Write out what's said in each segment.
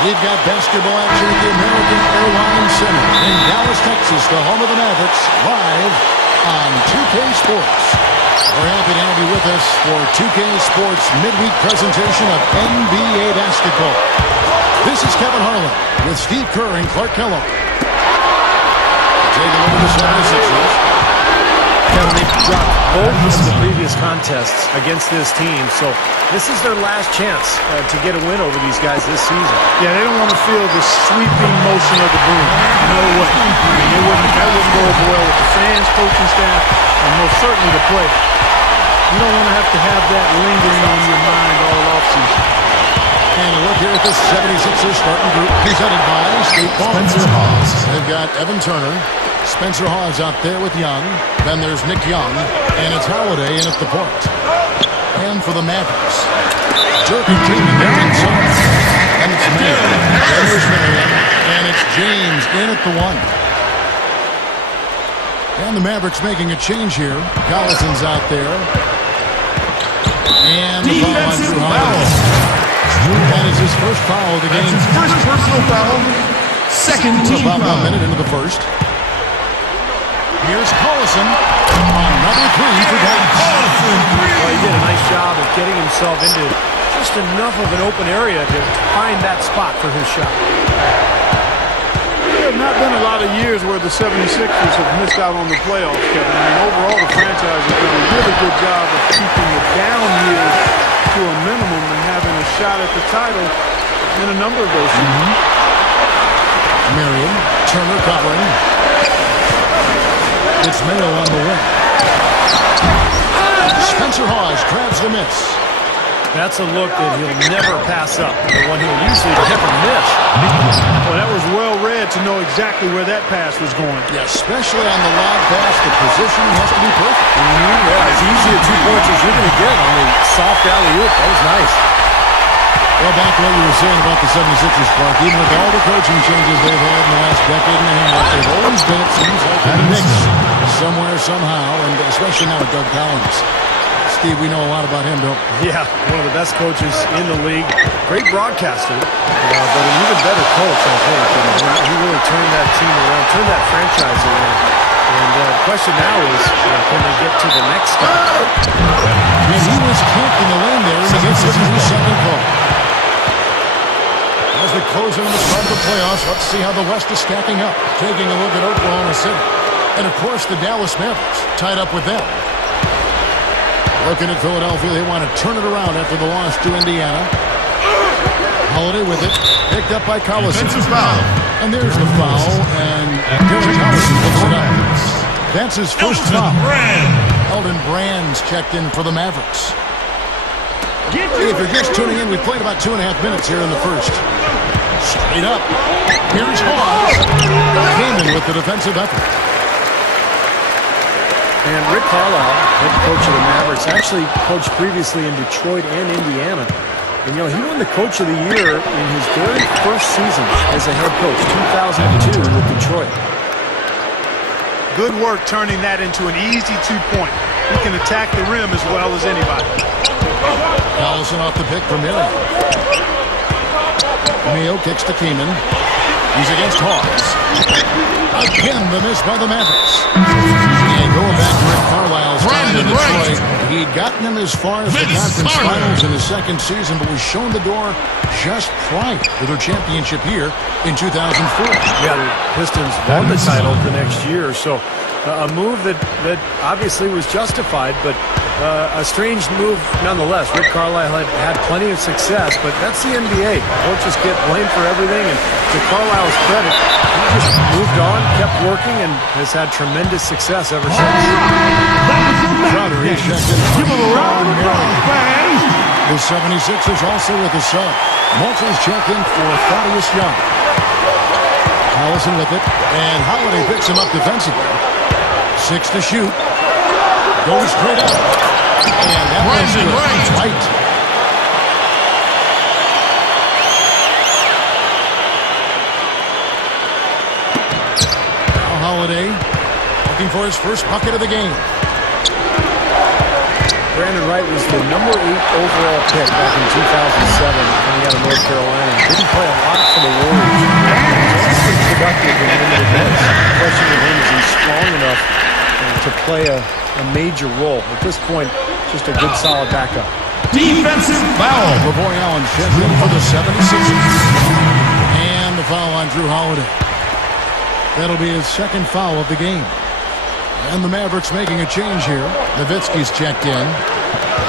We've got basketball action at the American Airlines Center in Dallas, Texas, the home of the Mavericks, live on 2K Sports. We're happy to have you with us for 2K Sports midweek presentation of NBA basketball. This is Kevin Harlan with Steve Kerr and Clark Kellogg. Take a look at the 76ers. Kevin, they've dropped both of the previous contests against this team, so this is their last chance to get a win over these guys this season. Yeah, they don't want to feel the sweeping motion of the broom. No way. That wouldn't go over well with the fans, coaching staff, and most certainly the players. You don't want to have that lingering on your mind all offseason. And a look here at the 76ers starting group presented by State Farm. Spencer Hawes. They've got Evan Turner, Spencer Hawes out there with Young. Then there's Nick Young, and it's Holiday in at the point. And for the Mavericks, Dirk and Teamup down inside. And it's Marion. Then there's Marion, and it's James in at the one. And the Mavericks making a change here. Collison's out there. And the foul on Drew Holiday. That is his first foul of the game. That's his first personal foul. Second team about foul. 1 minute into the first. Here's Collison. Another three for Dallas. Well, he did a nice job of getting himself into just enough of an open area to find that spot for his shot. There have not been a lot of years where the 76ers have missed out on the playoffs, Kevin. I mean, overall, the franchise has done a really good job of keeping the down years to a minimum and having a shot at the title in a number of those seasons. Marion, Turner covering. It's Mayo on the wing. Spencer Hawes grabs the miss. That's a look that he'll never pass up, the one he'll usually never miss. Well, that was well read to know exactly where that pass was going. Yeah, especially on the lob pass, the position has to be perfect. Yeah, as easy a 2 points as you're going to get on the soft alley-oop. That was nice. Well, back to what you were saying about the 76ers, Clark, even with all the coaching changes they've had in the last decade and a half, they've always been, it seems like, a mix somewhere, somehow, and especially now with Doug Collins. Steve, we know a lot about him, don't we? Yeah, one of the best coaches in the league. Great broadcaster, but an even better coach, I think. And he really turned that team around, turned that franchise around. And the question now is, can they get to the next step? And he was camped in the lane there, and he gets his 2-second call. As we close in on the start of the playoffs, let's see how the West is stacking up. Taking a look at Oklahoma City. And, of course, the Dallas Mavericks tied up with them. Looking at Philadelphia, they want to turn it around after the loss to Indiana. Holiday with it. Picked up by Collison. And there's the foul, and Dylan Collison picks it up. That's his first foul. Elton Brand's checked in for the Mavericks. If you're just tuning in, we played about 2.5 minutes here in the first. Straight up. Here's Hawes. Came in with the defensive effort. And Rick Carlisle, head coach of the Mavericks, actually coached previously in Detroit and Indiana. And, he won the Coach of the Year in his very first season as a head coach, 2002 with Detroit. Good work turning that into an easy 2-point. He can attack the rim as well as anybody. Collison off the pick for Mayo. Mayo kicks to Keenan. He's against Hawes. Again, the miss by the Mavericks. And going back to Rick Carlisle's time in Detroit, he'd gotten them as far as the conference finals in his second season, but was shown the door just prior to their championship year in 2004. Yeah, the Pistons won the title the next year, so a move that obviously was justified, but a strange move nonetheless. Rick Carlisle had plenty of success, but that's the NBA. Coaches get blamed for everything, and to Carlisle's credit, he just moved on, kept working, and has had tremendous success ever since. Crowder is checked in. Give him a round of applause. The 76ers also with a sub. Moulton's checked in for Thaddeus Young. Collison with it, and Holiday picks him up defensively. 6 to shoot. Goes straight up. And that one's good. Right. Now Holiday looking for his first bucket of the game. Brandon Wright was the #8 overall pick back in 2007 coming out of North Carolina. Didn't play a lot for the Warriors. He's been productive in limited minutes. The question with him is he's strong enough to play a major role. At this point, just a good, solid backup. Defensive foul. LaVoy Allen checked in for the 76ers. And the foul on Drew Holiday. That'll be his second foul of the game. And the Mavericks making a change here. Nowitski's checked in.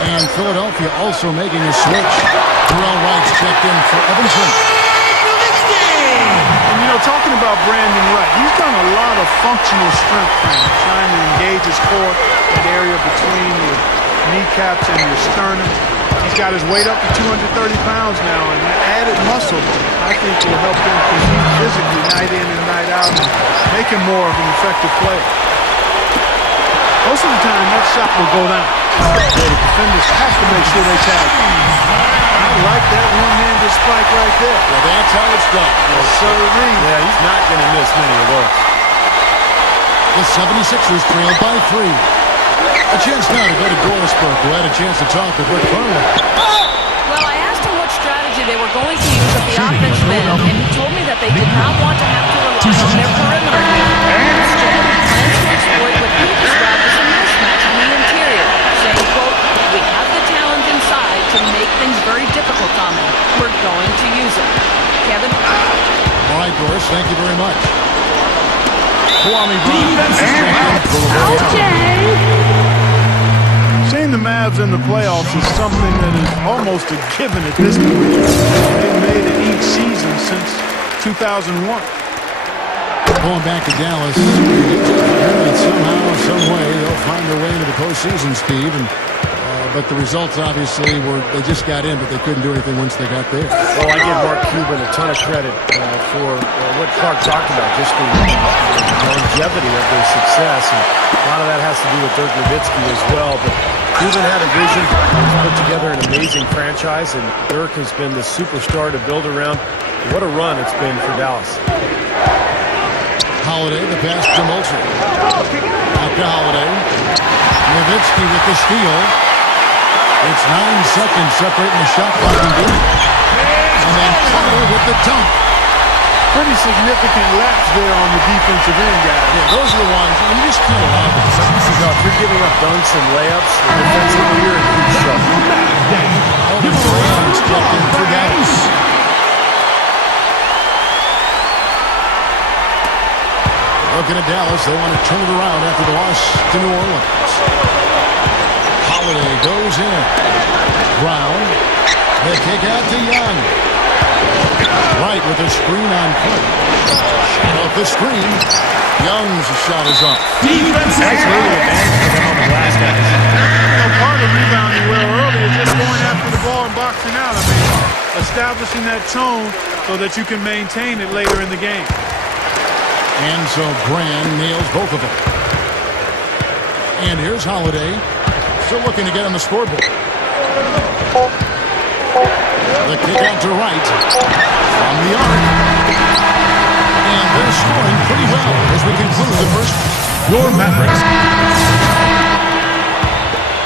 And Philadelphia also making a switch. Terrell Wright's checked in for Evanston. And, you know, talking about Brandon Wright, he's done a lot of functional strength training, trying to engage his core, that area between your kneecaps and your sternum. He's got his weight up to 230 pounds now, and that added muscle, I think, will help him compete physically night in and night out and make him more of an effective player. Most of the time, that shot will go down. The defenders have to make sure they tag. I like that one-handed spike right there. Well, that's how it's done. Yes, sir. Yeah, he's not going to miss many of those. The 76ers trailed by 3. A chance now to go to Dorisburg, who had a chance to talk with Rick Carlisle. Well, I asked him what strategy they were going to use at the offensive end, and he told me that they did not want to have to rely on their perimeter game. Instead, plans to exploit what he described as a mismatch on the interior, saying, quote, "We have the talent inside to make things very difficult on them. We're going to use it." Kevin? All right, Doris, thank you very much. Kwame Seeing the Mavs in the playoffs is something that is almost a given at this point. They've made it each season since 2001. Going back to Dallas, and somehow, some way, they'll find their way into the postseason, Steve. But the results, obviously, they just got in, but they couldn't do anything once they got there. Well, I give Mark Cuban a ton of credit for what Clark talked about, just the longevity of their success. And a lot of that has to do with Dirk Nowitski as well. But Cuban had a vision, put together an amazing franchise, and Dirk has been the superstar to build around. What a run it's been for Dallas. Holiday, the pass to Moultrie. Back to Holiday. Nowitski with the steal. It's 9 seconds separating the shot clock and game. And then Carter with the dunk. Pretty significant laps there on the defensive end, guys. Yeah, those are the ones you just can't allow this. If you're giving up dunks and layups, defensively, you're in huge trouble. Elvin Brand's checked in for Dallas. Looking at Dallas, they want to turn it around after the loss to New Orleans. Holiday goes in. Brown. The kick out to Young. Wright with a screen on foot. Shot off the screen. Young's shot is up. Nice moving advantage for them on the glass, guys. Part of rebounding well early is just going after the ball and boxing out. I mean, establishing that tone so that you can maintain it later in the game. And so Brand nails both of them. And here's Holiday. Still looking to get on the scoreboard. The kick out to Wright. From the arc. And they're scoring pretty well as we conclude the first. Your Mavericks.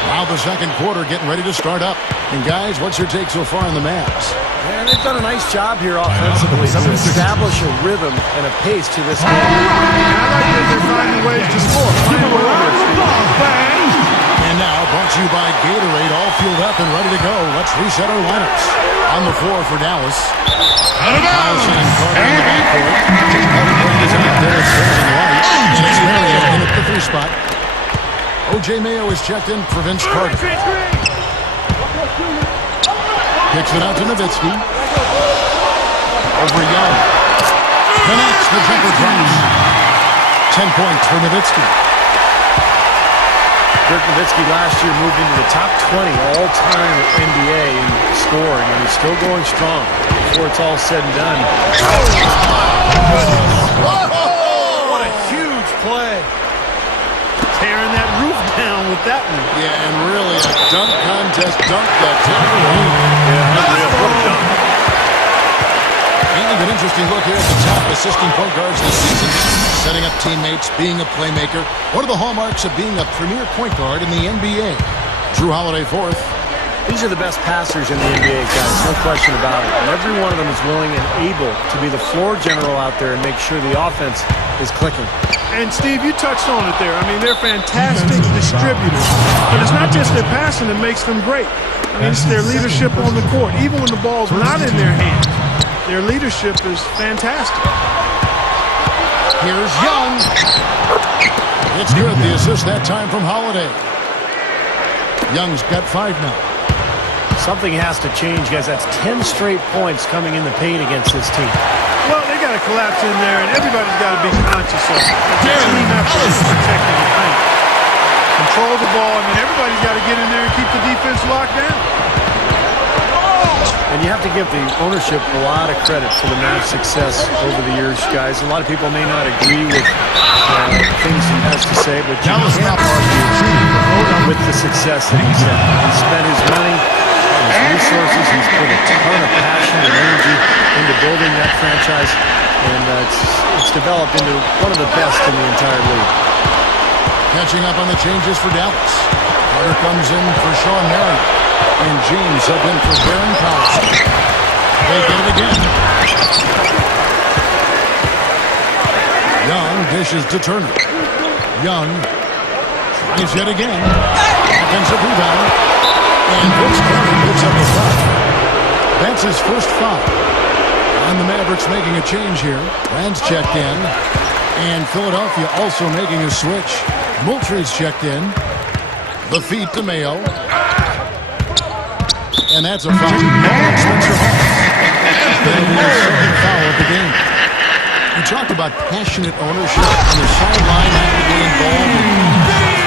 Now the second quarter getting ready to start up. And guys, what's your take so far on the Mavs? Man, they've done a nice job here offensively to establish a rhythm and a pace to this game. And I like that they're finding ways to score. And now, brought to you by Gatorade, all fueled up and ready to go. Let's reset our lineups. On the floor for Dallas. Carlson and Carter in the backcourt. Brand is out there, it's Brandon Wright. And it's Marion in at the 3 spot. O.J. Mayo is checked in for Vince Carter. Kicks it out to Nowitski. Over Young. Connects, the jumper drops. 10 points for Nowitski. Dirk Nowitski last year moved into the top 20 all-time NBA in scoring, and he's still going strong before it's all said and done. What a huge play. Tearing that roof down with that one. Yeah, and really a dunk contest dunk that Taylor. Yeah, unreal. What a dunk. And an interesting look here at the top assistant point guards this season. Setting up teammates, being a playmaker. One of the hallmarks of being a premier point guard in the NBA. Drew Holiday fourth. These are the best passers in the NBA, guys, no question about it. And every one of them is willing and able to be the floor general out there and make sure the offense is clicking. And, Steve, you touched on it there. I mean, they're fantastic distributors. But it's not just their passing that makes them great. I mean, it's their leadership on the court. Even when the ball's not in their hands, their leadership is fantastic. Here's Young. It's good. The assist that time from Holiday. Young's got 5 now. Something has to change, guys. That's 10 straight points coming in the paint against this team. Well, they got to collapse in there, and everybody's got to be conscious of it. It's a team effort is protecting the paint. Control the ball, and then everybody's got to get in there and keep the defense locked down. And you have to give the ownership a lot of credit for the Mavs' success over the years, guys. A lot of people may not agree with things he has to say, but you can't argue with the success that he's had. He's spent his money, his resources, he's put a ton of passion and energy into building that franchise, and it's developed into one of the best in the entire league. Catching up on the changes for Dallas. Carter comes in for Sean Marion. And James up in for Baron Powell. They get it again. Young dishes to Turner. Young tries yet again. Offensive rebound. And Vince Carter picks up the foul. That's his first foul. And the Mavericks making a change here. Rand's checked in. And Philadelphia also making a switch. Moultrie's checked in. The feed to Mayo. And that's a foul. Spencer Hall. That'll be his second foul of the game. We talked about passionate ownership on the sideline, actively involved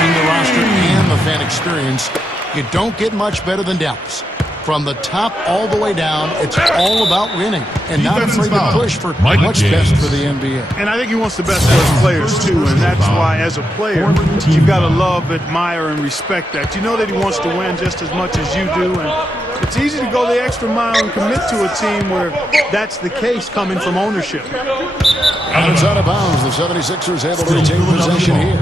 in the roster and the fan experience. You don't get much better than Dallas. From the top all the way down, it's all about winning and not afraid to push for what's best for the NBA. And I think he wants the best for his players, too, and that's why, as a player, you've got to love, admire, and respect that. You know that he wants to win just as much as you do, and it's easy to go the extra mile and commit to a team where that's the case coming from ownership. And it's out of bounds. The 76ers able to retain possession here.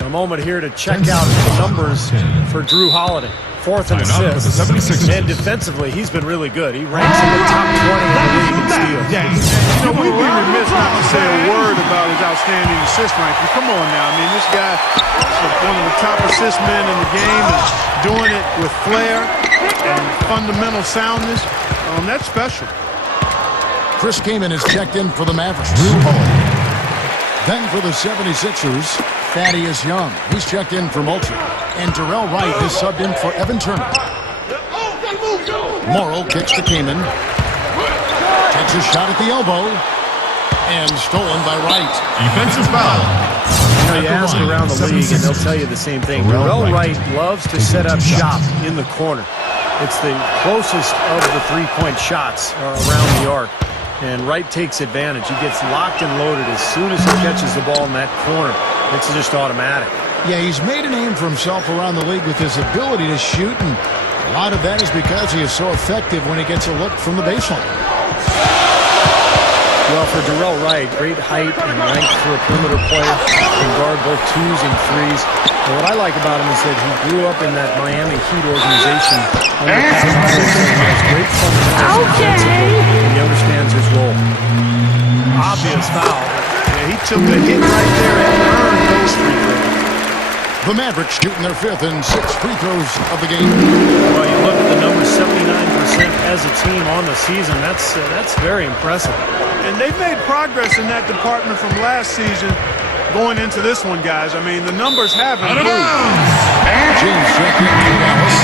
A moment here to check out the numbers for Drew Holiday. Fourth in assists. And defensively, he's been really good. He ranks in the top 20 in the league in steals. You know, we'd be remiss not to say a word about his outstanding assist ranking. Come on now. I mean, this guy is one of the top assist men in the game and doing it with flair and fundamental soundness. That's special. Chris Kaman is checked in for the Mavericks. Then for the 76ers, Thaddeus Young. He's checked in for Moultrie. And Darrell Wright is subbed in for Evan Turner. Morrow kicks to Kaman. Takes a shot at the elbow. And stolen by Wright. Defensive foul. You know, you ask around the league, and they'll tell you the same thing. Darrell Wright loves to set up shop in the corner. It's the closest of the three-point shots around the arc. And Wright takes advantage. He gets locked and loaded as soon as he catches the ball in that corner. It's just automatic. Yeah, he's made a name for himself around the league with his ability to shoot, and a lot of that is because he is so effective when he gets a look from the baseline. Well, for Darrell Wright, great height and length for a perimeter player. Can guard both twos and threes. And what I like about him is that he grew up in that Miami Heat organization under Pat Riley. He has great fundamentals defensively, and he understands his role. Obvious foul. Yeah, he took the hit right there and earned those free throws. The Mavericks shooting their fifth and sixth free throws of the game. Well, you look at the numbers, 79% as a team on the season. That's very impressive. And they've made progress in that department from last season going into this one, guys. I mean, the numbers have improved. James checked in for Dallas.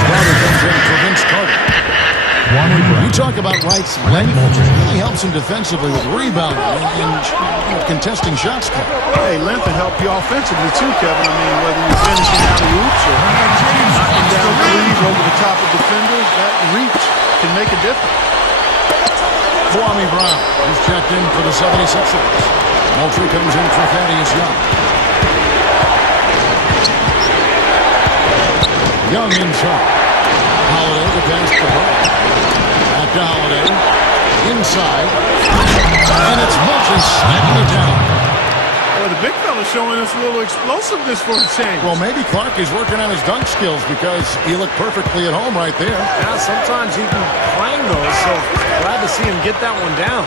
Crowder comes in for Vince Carter. You talk about Wright's length. It really helps him defensively with rebounding and contesting shots. Hey, length will help you offensively too, Kevin. I mean, whether you're finishing out of oops or knocking down threes over the top of defenders, that reach can make a difference. Kwame Brown is checked in for the 76ers. Moultrie comes in for Thaddeus Young. Young inside. Holiday to pass to Brown. Back to Holiday. Inside. And it's Moultrie snapping it down. Well, the the big fella showing us a little explosiveness for a change. Well, maybe Clark is working on his dunk skills because he looked perfectly at home right there. Yeah, sometimes he can clang those, so glad to see him get that one down.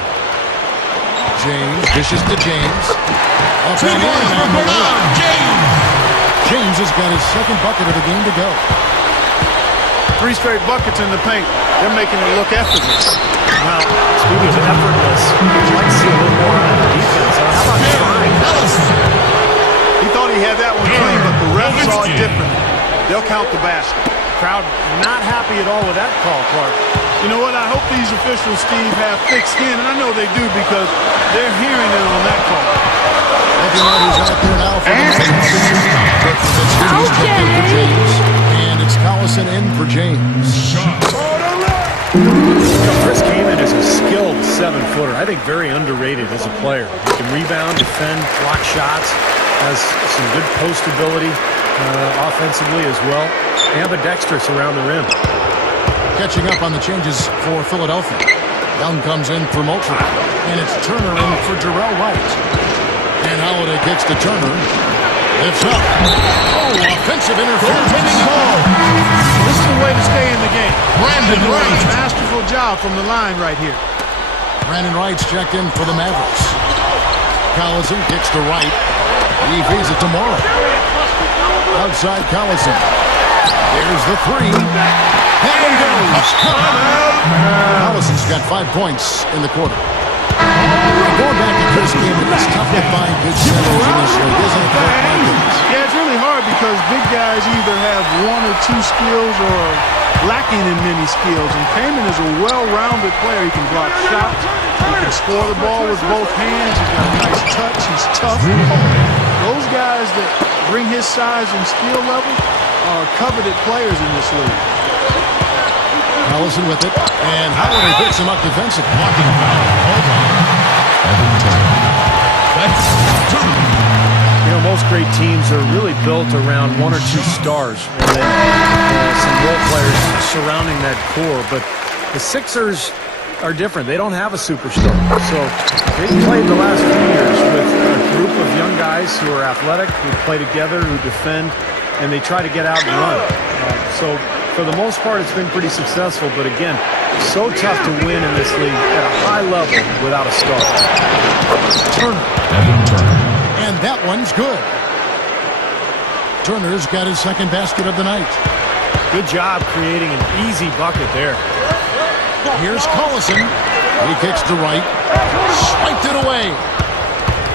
James dishes to James. Two points for LeBron James. James has got his second bucket of the game to go. 3 straight buckets in the paint. They're making it look effortless. Well, speaking of effortless, I'd like to see a little more on the defense. How about trying? He thought he had that one clean, but the refs saw it differently. They'll count the basket. Crowd not happy at all with that call, Clark. You know what? I hope these officials, Steve, have thick skin, and I know they do because they're hearing it on that call. Looking at who's out there now for the Mavericks. For James. And it's Collison in for James. Chris Kaman is a skilled 7-footer. I think very underrated as a player. He can rebound, defend, block shots, has some good post ability offensively as well. Ambidextrous around the rim. Catching up on the changes for Philadelphia. Young comes in for Moultrie. And it's Turner in for Jarrell Wright. And Holiday kicks to Turner. Lifts up. Oh, offensive interference. This is the way to stay in the game. Brandon Wright. Masterful job from the line right here. Brandon Wright's checked in for the Mavericks. Collison kicks to Wright. He feeds it to Morrow. Outside Collison. Here's the three. And goes. Collison's got 5 points in the quarter. Going back to Chris Kaman, it's tough to find good centers in this league, isn't it? Yeah, it's really hard because big guys either have 1 or 2 skills or are lacking in many skills. And Kaman is a well-rounded player. He can block shots. He can score the ball with both hands. He's got a nice touch. He's tough. Those guys that bring his size and skill level are coveted players in this league. Collison with it, and Holiday picks him up defensively. Blocking foul. Hold on. That's 2. You know, most great teams are really built around 1 or 2 stars and then some role players surrounding that core. But the Sixers are different. They don't have a superstar. So they've played the last few years with a group of young guys who are athletic, who play together, who defend, and they try to get out and run. So for the most part, it's been pretty successful. But again, so tough to win in this league at a high level without a star. Turner. And that one's good. Turner's got his second basket of the night. Good job creating an easy bucket there. Here's Collison. He kicks to Wright. Swiped it away.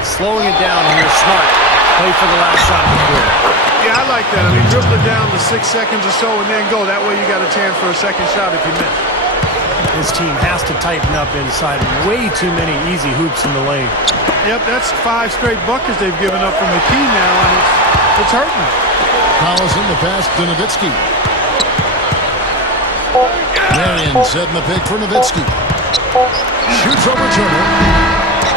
Slowing it down here, smart. Play for the last shot of the quarter. Yeah, I like that. I mean, dribble it down to 6 seconds or so and then go. That way you got a chance for a second shot if you miss. His team has to tighten up inside. Way too many easy hoops in the lane. Yep, that's 5 straight buckets they've given up from the key now, and it's hurting them. Collison, the pass to Nowitski. Marion setting the pick for Nowitski. Shoots over Turner.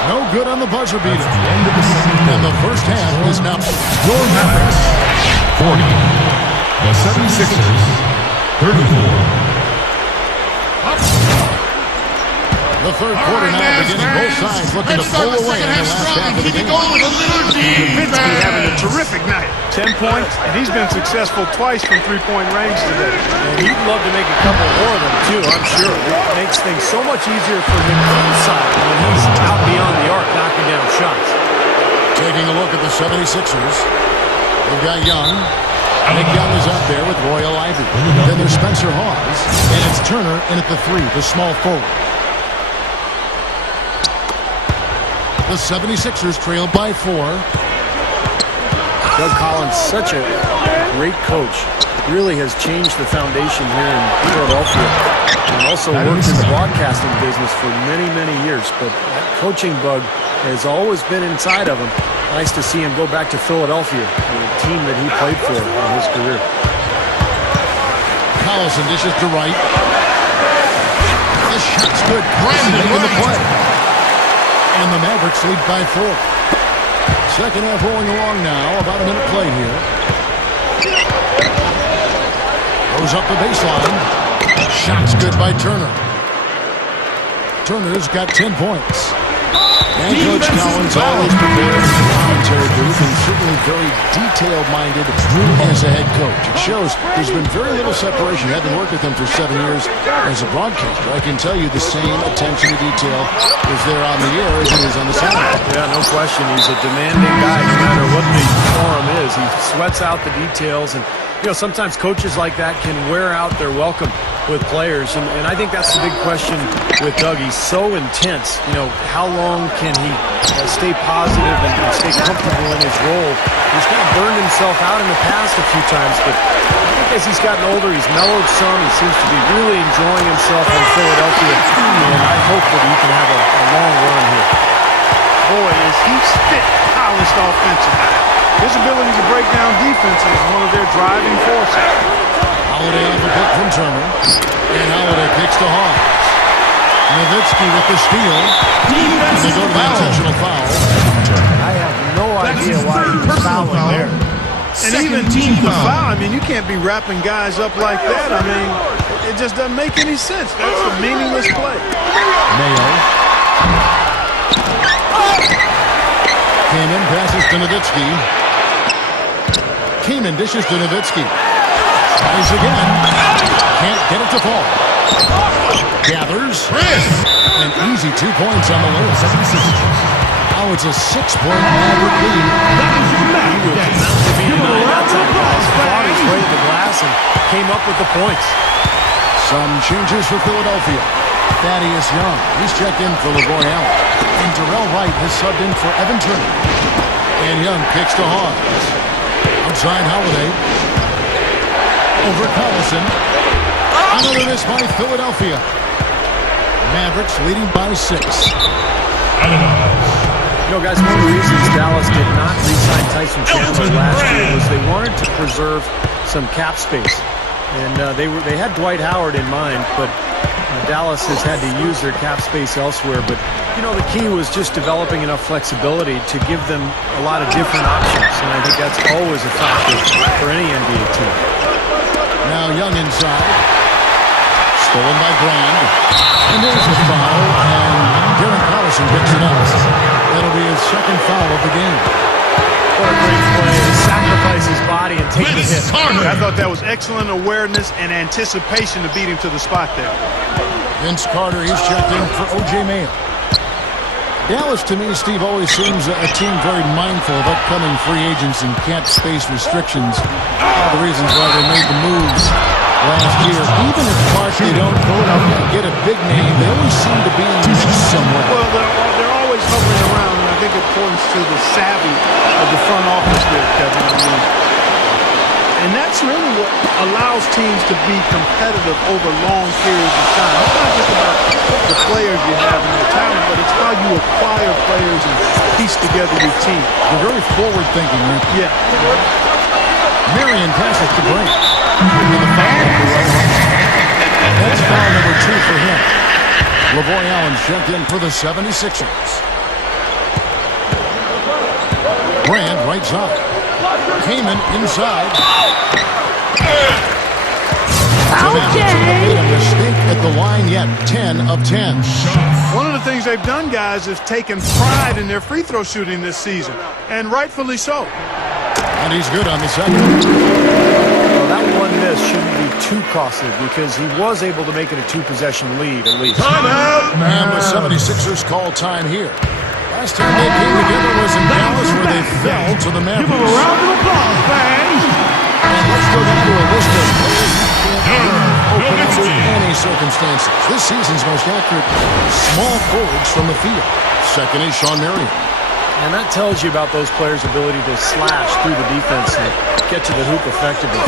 No good on the buzzer beater. And the first half is now. Your Mavericks 40. The 76ers 34. The third quarter now beginning, both sides looking to pull away in the last half of the game. Nowitski having a terrific night. 10 points, and he's been successful twice from 3-point range today. And he'd love to make a couple more of them, too, I'm sure. It makes things so much easier for him inside when he's out beyond the arc knocking down shots. Taking a look at the 76ers. They've got Young. Nick Young is up there with Royal Ivy. Then there's Spencer Hawes. And it's Turner in at the 3, the small forward. The 76ers trailed by 4. Doug Collins, such a great coach, really has changed the foundation here in Philadelphia. And also worked in the broadcasting business for many, many years. But that coaching bug has always been inside of him. Nice to see him go back to Philadelphia, the team that he played for in his career. Collison dishes to Wright. The shot's good. Brandon in the Wright. play. And the Mavericks lead by 4. Second half rolling along now. About a minute play here. Goes up the baseline. Shot's good by Turner. Turner's got 10 points. And Coach Collins always prepared in the commentary booth and certainly very detail-minded as a head coach. It shows there's been very little separation. Having worked with him for 7 years as a broadcaster, I can tell you the same attention to detail is there on the air as it is on the sideline. Yeah, no question. He's a demanding guy no matter what the forum is. He sweats out the details, and sometimes coaches like that can wear out their welcome with players, and I think that's the big question with Doug. He's so intense. How long can he stay positive and stay comfortable in his role? He's kind of burned himself out in the past a few times, but I think as he's gotten older, he's mellowed some. He seems to be really enjoying himself in Philadelphia, and I hope that he can have a long run here. Boy, is he spit polished offensively. His ability to break down defenses is one of their driving forces. Holiday off a pick from Turner. And Holiday kicks to Hawes. Nowitski with the steal. And they go to the intentional foul. I have no idea why he was fouling there. And even the foul, you can't be wrapping guys up like that. It just doesn't make any sense. That's a meaningless play. Mayo. Kaman passes to Nowitski. Kaman dishes to Nowitski. Tries again. Can't get it to fall. Gathers. An easy 2 points on the list. Now it's a 6-point Maverick lead. He was meant to be denied that time. Fought his way to the glass and came up with the points. Some changes for Philadelphia. Thaddeus Young, he's checked in for LeVoy Allen. And Darrell Wright has subbed in for Evan Turner. And Young kicks to Hawes. Outside Holiday. Over Collison. Another miss by Philadelphia. Mavericks leading by 6. Guys, one of the reasons Dallas did not re-sign Tyson Chandler last year was they wanted to preserve some cap space. And they had Dwight Howard in mind, but Dallas has had to use their cap space elsewhere. But, the key was just developing enough flexibility to give them a lot of different options. And I think that's always a factor for any NBA team. Now Young inside. Stolen by Brand. And there's the foul. And Darren Collison picks it up. That'll be his second foul of the game. What a great play to sacrifice his body and take the hit. I thought that was excellent awareness and anticipation to beat him to the spot there. Vince Carter, he's checked in for O.J. Mayo. Dallas, to me, Steve, always seems a team very mindful of upcoming free agents and cap space restrictions. All the reasons why they made the moves last year. Even if Clark, they don't get a big name, they always seem to be in somewhere. Well, they're always hovering around, and I think it points to the savvy of the front office there, Kevin. And that's really what allows teams to be competitive over long periods of time. It's not just about the players you have and their talent, but it's how you acquire players and piece together your team. They're very forward-thinking, right? Yeah. Marion passes to Brink. And the foul. That's foul number 2 for him. LeVoy Allen checked in for the 76ers. Brand right side. Kaman inside. Made a mistake at the line yet. 10 of 10. One of the things they've done, guys, is taken pride in their free throw shooting this season, and rightfully so. And he's good on the second. Well, that one miss shouldn't be too costly because he was able to make it a 2-possession lead at least. And the 76ers call time here. Last time they came together was in Dallas where they fell to the Mavericks. Give them a round of applause, fans. And let's go down to a list of players who can't open under any circumstances. This season's most accurate small forwards from the field. Second is Sean Marion. And that tells you about those players' ability to slash through the defense and get to the hoop effectively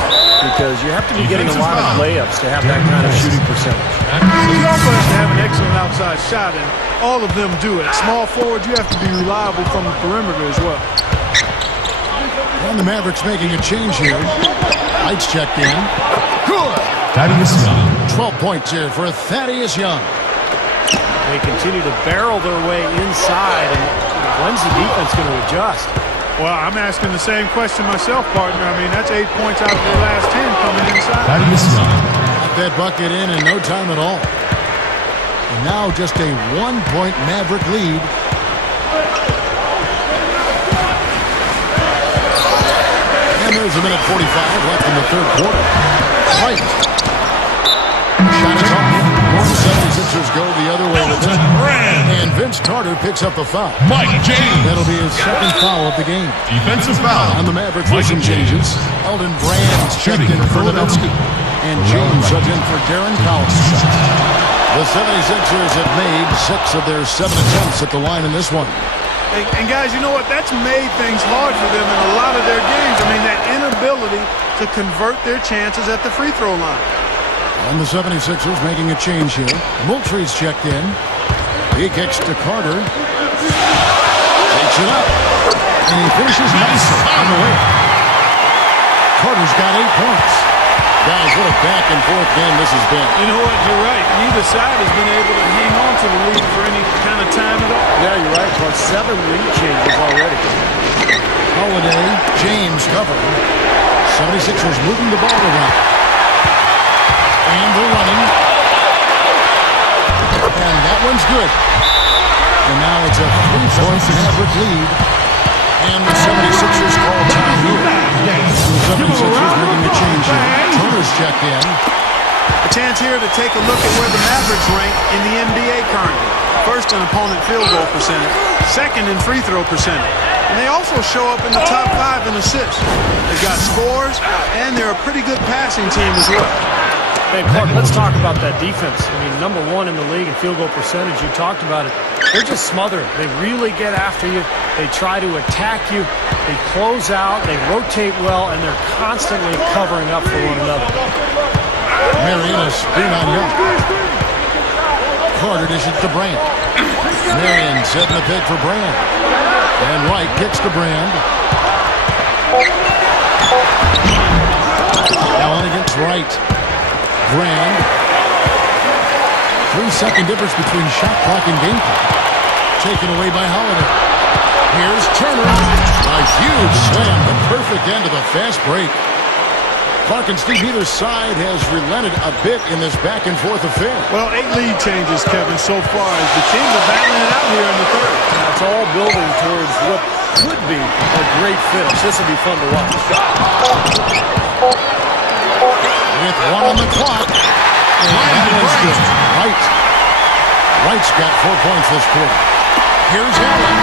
because you have to be getting a lot of layups to have that kind of shooting percentage. You also have to have an excellent outside shot, and all of them do it. Small forward, you have to be reliable from the perimeter as well. And the Mavericks making a change here. Lights checked in. Good. Thaddeus Young. 12 points here for Thaddeus Young. They continue to barrel their way inside, and when's the defense going to adjust? Well, I'm asking the same question myself, partner. I mean, that's 8 points out of their last 10 coming inside. Thaddeus Young. Got that bucket in no time at all. And now just a 1-point Maverick lead And there's a minute 45 left in the third quarter. Right. Shot is off. The 76ers go the other way with it. And Vince Carter picks up the foul. Mike James. That'll be his second foul of the game. Defensive foul. On the Mavericks with some changes. Eldon Brand's checked in for Nowitski. And James subbed in for Darren Collins. The 76ers have made 6 of their 7 attempts at the line in this one. And guys, you know what? That's made things hard for them in a lot of their games. I mean, that inability to convert their chances at the free throw line. And the 76ers making a change here. Moultrie's checked in. He kicks to Carter. Takes it up. And he finishes nicely on the way. Carter's got 8 points. Guys, what a back-and-forth game this has been. You know what? You're right. Neither side has been able to hang on to the lead for any kind of time at all. Yeah, you're right. But 7 lead changes already. Holiday, James covering. 76ers moving the ball around. And they're running. And that one's good. And now it's a 3-point Maverick lead. And the 76ers call time here. The 76ers making a change here. Turner's checked in. A chance here to take a look at where the Mavericks rank in the NBA currently. First in opponent field goal percentage, second in free throw percentage. And they also show up in the top 5 in assists. They've got scores, and they're a pretty good passing team as well. Hey, Clark, let's talk about that defense. I mean, number 1 in the league in field goal percentage. You talked about it. They're just smothered. They really get after you. They try to attack you. They close out. They rotate well, and they're constantly covering up for one another. Marion screen on Young. Carter dishes to Brand. Marion setting the pick for Brand. And Wright kicks to Brand. Allen against Wright. Brand. 3-second difference between shot clock and game clock. Taken away by Holiday. Here's Turner. A huge slam. The perfect end of the fast break. Clark and Steve, either side has relented a bit in this back-and-forth affair. Well, 8 lead changes, Kevin, so far as the teams are battling it out here in the third. It's all building towards what could be a great finish. This will be fun to watch. With 1 on the clock. And that one's good. Wright. Wright's got 4 points this quarter. Here's Allen.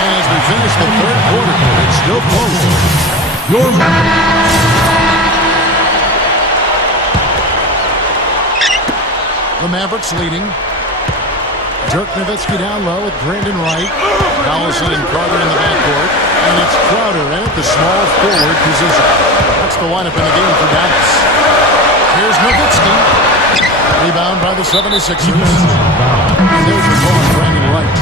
And as we finish the third quarter, it's still close. The Mavericks leading. Dirk Nowitski down low with Brandon Wright. Collison and Carter in the backcourt. And it's Crowder in at the small forward position. That's the lineup in the game for Dallas. Here's Nowitski. Rebound by the 76ers. And there's the call on Brandon Wright.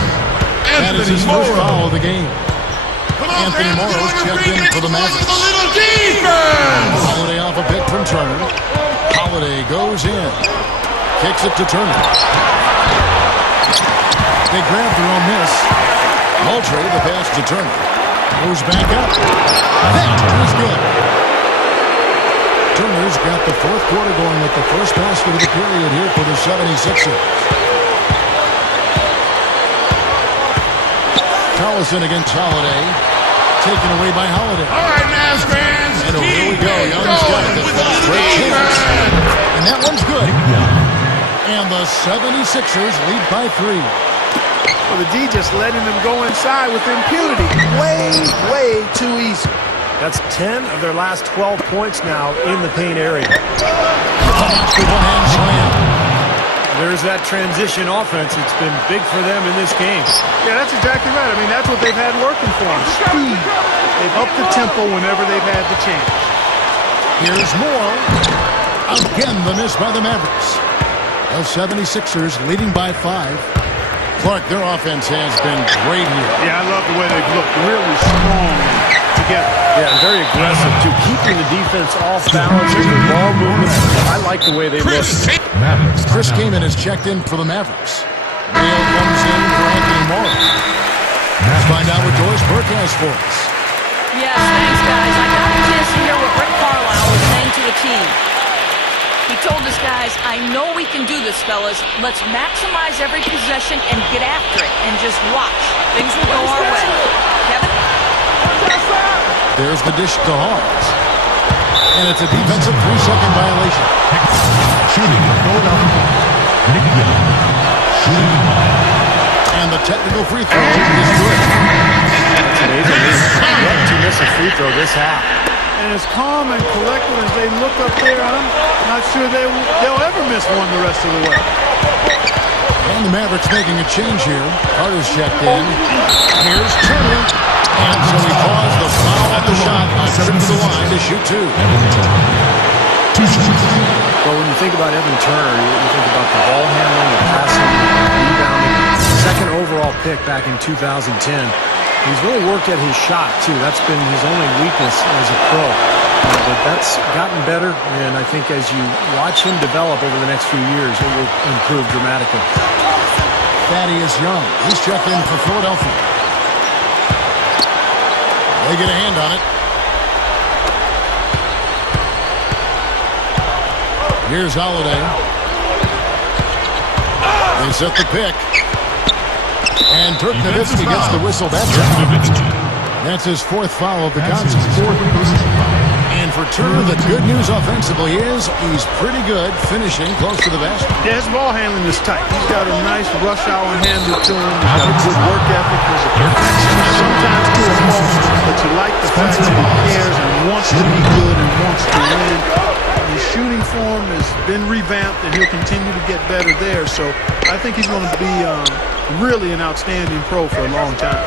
That is his first foul of the game. Anthony Morrow's checked in for the Mavericks. Holiday off a pick from Turner. Holiday goes in. Kicks it to Turner. They grab their own miss. Moultrie, the pass to Turner. Goes back up. That is good. Turner's got the fourth quarter going with the first basket of the period here for the 76ers. Collison against Holiday. Taken away by Holiday. All right, Mavs fans. And here we go. Young's got the fast break chance. And that one's good. And the 76ers lead by 3. Well, the D just letting them go inside with impunity. Way too easy. That's 10 of their last 12 points now in the paint area. One-hand slam. There's that transition offense. It's been big for them in this game. Yeah, that's exactly right. I mean, that's what they've had working for them. Speed. They've upped the tempo whenever they've had the chance. Here's Moore. Again, the miss by the Mavericks. The 76ers leading by 5. Clark, their offense has been great here. Yeah, I love the way they've looked. Really strong together. Yeah, and very aggressive, too. Keeping the defense off balance with the ball movement. I like the way they look. Chris Kaman has checked in for the Mavericks. Neal comes in for Anthony Morrow. Let's find out what Doris Burke has for us. Yes, thanks, guys. I got a chance to hear what Rick Carlisle was saying to the team. He told us, guys, I know we can do this, fellas. Let's maximize every possession and get after it and just watch. Things will go our way. Kevin? There's the dish to Hawes. And it's a defensive 3-second violation. Shooting for Philadelphia. Nick Young. Shooting And the technical free throw is good. It's amazing. Yet to miss a free throw this half. And as calm and collected as they look up there, I'm not sure they'll ever miss one the rest of the way. And the Mavericks making a change here. Carter's checked in. Here's Turner. And so he calls the foul at the shot on trip to the line to shoot two. Well, when you think about Evan Turner, you think about the ball handling, the passing, the rebounding. Second overall pick back in 2010. He's really worked at his shot, too. That's been his only weakness as a pro. But that's gotten better, and I think as you watch him develop over the next few years, it will improve dramatically. Thaddeus Young. He's checked in for Philadelphia. They get a hand on it. Here's Holiday. They set the pick. And Dirk Nowitski gets the whistle. That's his fourth foul of the contest. And for Turner, the good news offensively is he's pretty good finishing close to the basket. Yeah, his ball handling is tight. He's got a nice rush hour handle to him. He's got a good work ethic. There's a perfectionist sometimes to a fault, but you like the fact that he cares and wants to be good and wants to win. His shooting form has been revamped, and he'll continue to get better there. So I think he's going to be really an outstanding pro for a long time.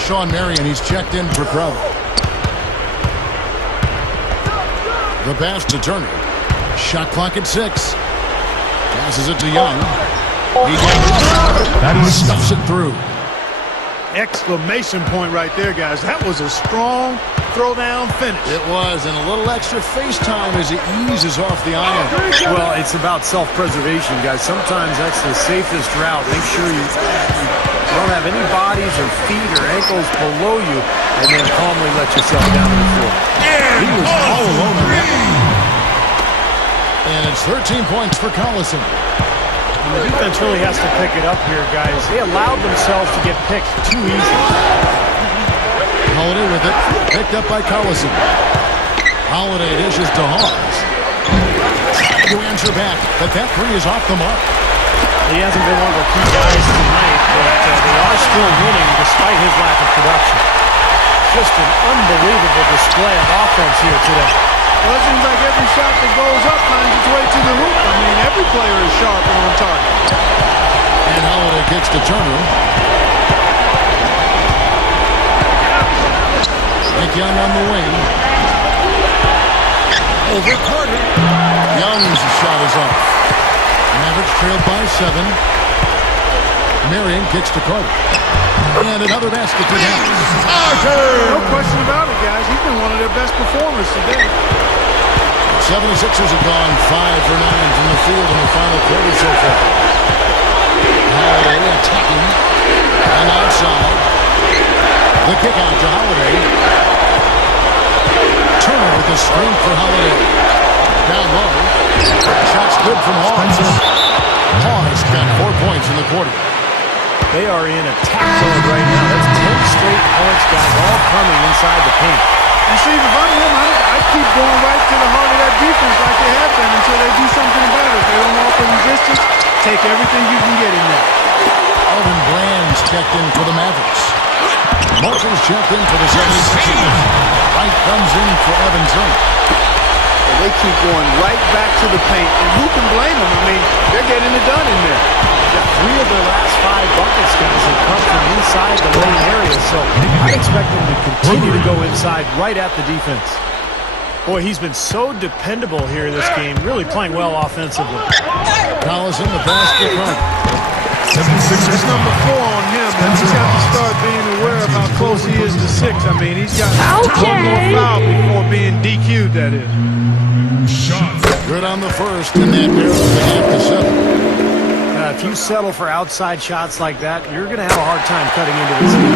Sean Marion, he's checked in for Crowder. The pass to Turner. Shot clock at 6. Passes it to Young. He stuffs it through. Exclamation point right there, guys. That was a strong throwdown finish. It was, and a little extra face time as he eases off the iron. Well, it's about self-preservation, guys. Sometimes that's the safest route. Make sure you don't have any bodies or feet or ankles below you, and then calmly let yourself down to the floor. He was all alone on that. And it's 13 points for Collison. And the defense really has to pick it up here, guys. They allowed themselves to get picked too easy. Holiday with it. Picked up by Collison. Holiday dishes to Hawes. To answer back, but that three is off the mark. He hasn't been one of the key guys tonight, but they are still winning despite his lack of production. Just an unbelievable display of offense here today. Well, it seems like every shot that goes up finds its way to the hoop. I mean, every player is sharp and on target. And Holiday kicks to Turner. Nick Young on the wing. Over Carter. Young's shot is off. Mavericks trailed by 7. Marion kicks to Carter. And another basket to him. No question about it, guys. He's been one of their best performers today. 76ers have gone 5 for 9 from the field in the final quarter so far. Holiday attacking. And outside. The kick out to Holiday. Turner with the screen for Holiday. Down low. Shot's good from Hawes. Hawes got 4 points in the quarter. They are in attack mode right now. That's 10 straight points, guys, all coming inside the paint. And Steve, if I'm him, I'd keep going right to the heart of that defense like they have been until they do something about it. If they don't offer resistance, take everything you can get in there. Elvin Bland's checked in for the Mavericks. Marshall's checked in for the 76ers. White comes in for Evan Turner. They keep going right back to the paint, and who can blame them? I mean, they're getting it done in there. Yeah, 3 of their last 5 buckets, guys, have come from inside the lane area, so I expect them to continue to go inside right at the defense. Boy, he's been so dependable here in this game, really playing well offensively. Collison, the pass to Carter. 76ers. That's number 4 on him, and he's got to start being aware of how close he is to 6. I mean, he's got one more foul before being DQ'd, that is. Good on the first, and that narrows the gap to 7. If you settle for outside shots like that, you're going to have a hard time cutting into this game.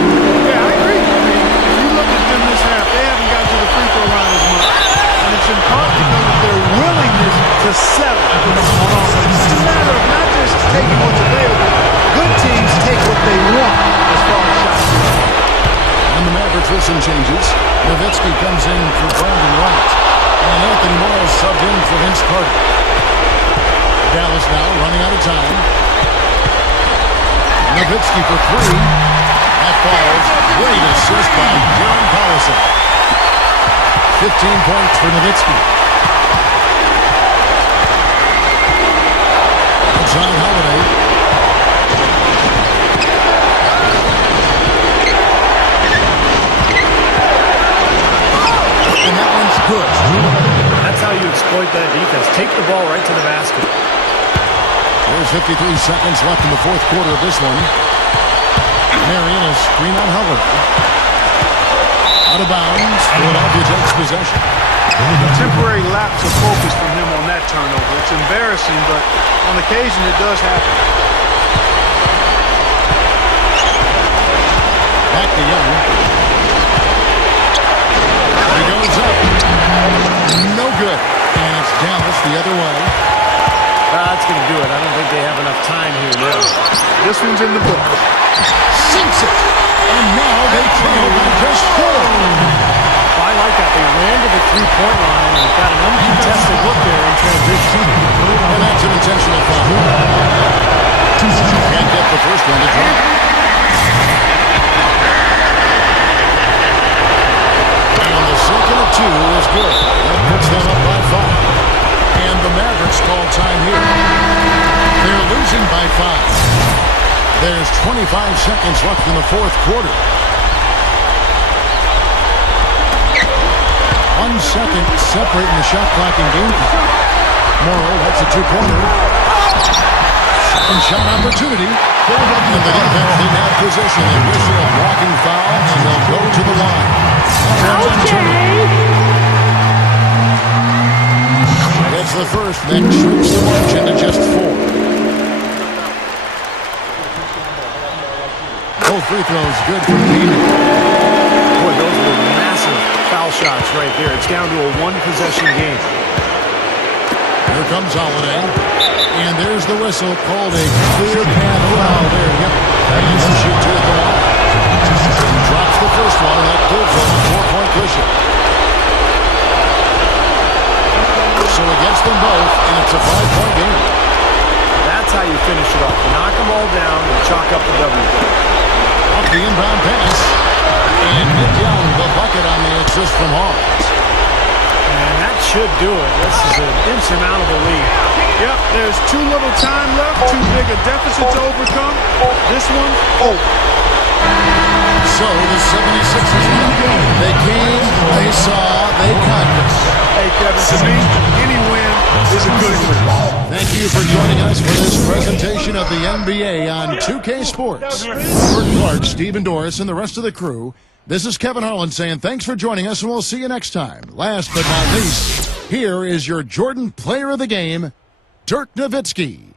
Yeah, I agree. I mean, if you look at them this half, they haven't got to the free throw line as much. And it's in part because of their willingness to settle. It's a matter of not just taking what's available. Good teams take what they want as far as shots. And the Mavericks Mavericks with some changes. Nowitski comes in for Brandon Wright. And Anthony Morris subbed in for Vince Carter. Dallas now running out of time. Nowitski for three. That falls. Great assist by Darren Collison. 15 points for Nowitski. John Holiday. And that one's good. That's how you exploit that defense. Take the ball right to the basket. There's 53 seconds left in the fourth quarter of this one. Marion is screen on Holiday. Out of bounds. Philadelphia takes possession. A temporary lapse of focus from him on that turnover. It's embarrassing, but on occasion it does happen. Back to Young. He goes up. No good. And it's Dallas the other way. That's going to do it. I don't think they have enough time here now. This one's in the book. Sinks it. And now they trail by just four. I like that. They ran to the three-point line and got an uncontested look there in transition. And that's an intentional foul. Can't get the first one to drop. And the second of two is good. That puts them up by 5. And the Mavericks call time here. They're losing by 5. There's 25 seconds left in the fourth quarter. 1 second separating the shot clock and game clock. Morrow, that's a two-pointer. Second shot opportunity. And the defense didn't have position. They whistle a blocking foul, and they'll go to the line. It's the first that shrinks the margin to just 4. Both free throws good for Teamup. Boy, those were massive foul shots right there. It's down to a one-possession game. Here comes Holiday. And there's the whistle called a clear path foul there. Yep. And the shoot to the line. He drops the first one. That gives him a 4-point cushion. So against them both, and it's a 5-point game. That's how you finish it off. Knock them all down and chalk up the W. Off the inbound pass. And Nick Young, the bucket on the assist from Hall. And that should do it. This is an insurmountable lead. Yep, there's too little time left, too big a deficit to overcome. This one, over. So the 76ers win. They came, they saw, they conquered. Hey, Kevin, to me, any win is a good win. Thank you for joining us for this presentation of the NBA on 2K Sports. For Clark, Stephen Doris, and the rest of the crew, this is Kevin Harlan saying thanks for joining us, and we'll see you next time. Last but not least, here is your Jordan Player of the Game, Dirk Nowitski.